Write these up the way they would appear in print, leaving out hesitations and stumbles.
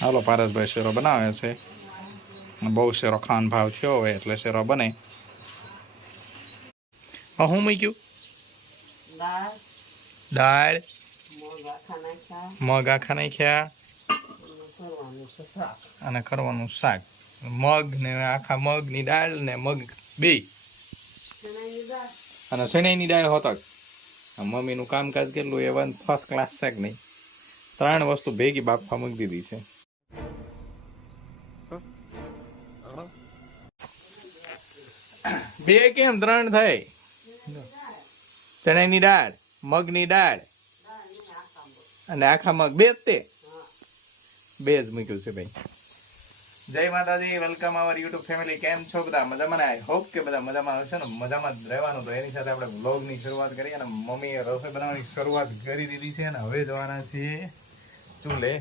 હાલો પારસભાઈ શેરો બનાવે છે. બહુ શેરો ખાન ભાવ થયો હોય એટલે શેરો બને. હું મૂક્યું? દાળ, મગ આખા નાખ્યા અને કરવાનું શાક. મગ ને આખા મગ ની દાળ ને મગ બે અને શેણાઈની દાળ હોતક. મમ્મીનું કામકાજ કેટલું એ ફર્સ્ટ ક્લાસ છે કે નહીં. 3 વસ્તુ ભેગી બાફવા મૂકી દીધી છે. બે કેમ 3 થાય? ચણાની દાળ, મગની દાળ અને આખા મગ બે જ તે બે જ મૂક્યું છે ભાઈ. જય માતાજી, વેલકમ અવર યુટ્યુબ ફેમિલી. કેમ છો બધા? મજામાં? આઈ હોપ કે બધા મજામાં હશે ને. મજામાં જ રહેવાનું. તો એની સાથે આપણે વ્લોગની શરૂઆત કરીએ. અને મમ્મીએ રસોઈ બનાવવાની શરૂઆત કરી દીધી છે અને હવે જવાના છીએ ચૂલે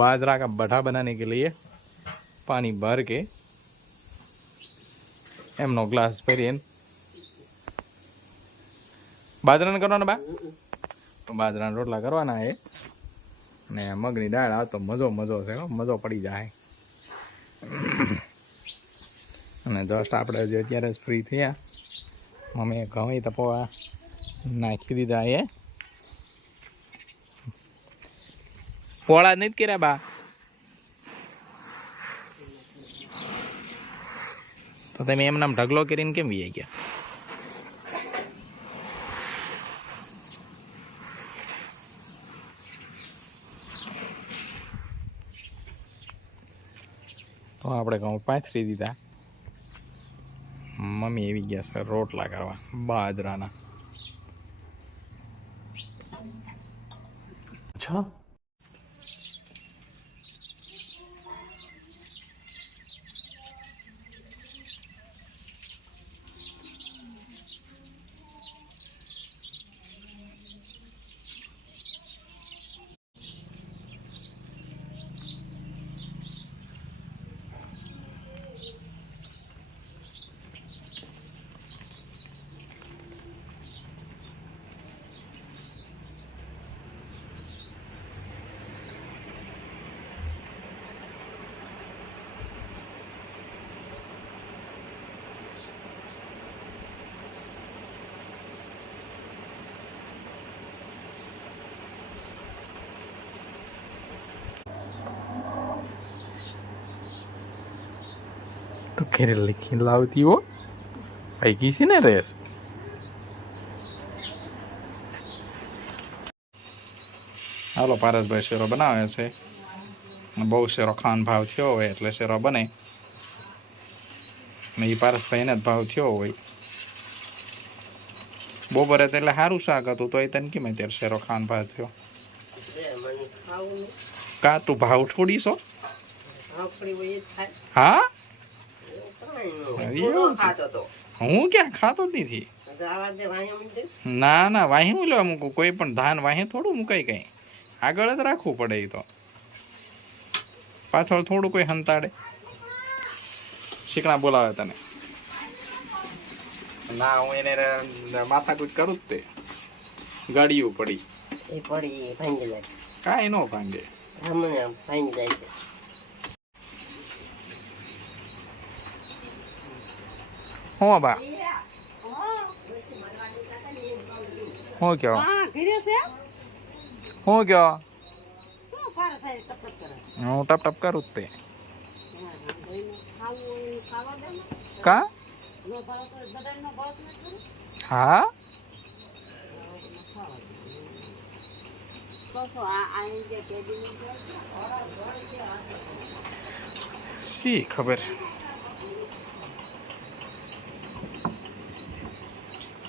बाजरा का बटा बनाने के लिए. पानी भर के एमनो ग्लास भरी बाजरा करवाना बा तो बाजरा रोटला करवाना है ने मगनी दाળ आ तो मजो मजो છે મજો પડી જાય. અને જસ્ટ આપણે જે અત્યારે જ ફ્રી થયા મમ્મીએ ઘઉં તપવા નાખી દીધા. એ પોળા નથી કર્યા બા તો તમે એમ નામ ઢગલો કરીને કેમ વી ગયા? તો આપણે ઘઉં પાથરી દીધા. મમ્મી આવી ગયા છે રોટલા કરવા બાજરાના. અચ્છા तो खेरे लिखी लावती हो भाई किसी ने रेस. હાલો પારસભાઈ શેરો બનાવે છે. બહુ શેરો ખાન ભાવ થયો હોય એટલે શેરો બને. ને એ પારસભાઈને જ ભાવ થયો હોય. બપોરે તો એટલે સારું શાક હતું તો એ તને કેમ અત્યારે શેરો ખાન ભાવ થયો? કા તું ભાવ થોડી છો? હા હું ક્યાં ખાતો જ નથી. ના ના વાહી હું લેવા મૂકું? કોઈ પણ ધાન વાહી થોડું મુકાય. કઈ આગળ જ રાખવું પડે. એ તો પાછળ થોડું કોઈ હંતાડે. શીકણા બોલાવે તને? ના હું એને માથાકૂટ કરું જ તે ગાડીઓ પડી કાંઈ ન ભાંગે. હું બા હું કયો હું કયો હું ટપ ટપ કરું જ તે કા હા શી ખબર.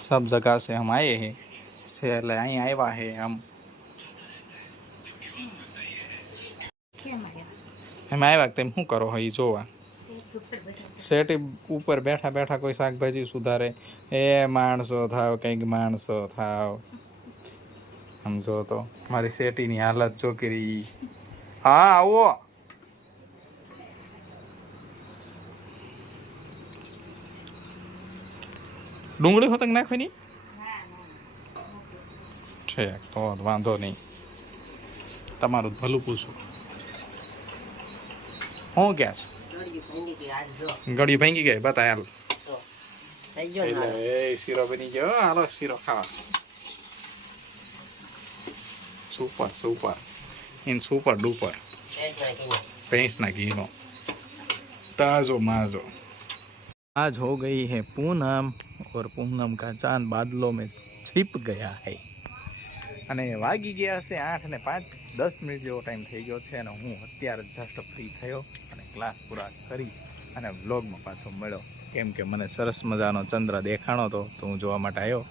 सब जगह से हम आए हैं से અહીં આવ્યા હે हम એમાં આવ્યા તેમ શું કરો હોય જોવા. શેટી ઉપર બેઠા બેઠા કોઈ શાકભાજી સુધારે. એ માણસો થાવ, કંઈક માણસો થાવ. સમજો તો મારી શેટીની હાલત જો કરી. હા આવો. ડુંગળી હોતક નાખવાની છે તો વાંધો નહીં. તમારું ભલું પૂછું. હું કેસ ગળી ભાંગી ગઈ બતા હાલ થઈ ગયો એટલે એ શીરો બની ગયો હાલો શીરો ખાવા super super in super duper भैंस घी ताजो माजो। आज हो गई है पूनम और पूनम का चांद बादलों में छिप गया है અને વાગી ગયા છે 8 ને 5-10 મિનિટ જેવો ટાઈમ થઈ ગયો છે અને હું અત્યારે જસ્ટ ફ્રી થયો અને ક્લાસ પૂરા કરી અને વ્લોગમાં પાછો મળ્યો કેમ કે મને સરસ મજાનો ચંદ્ર દેખાણો તો હું જોવા માટે આવ્યો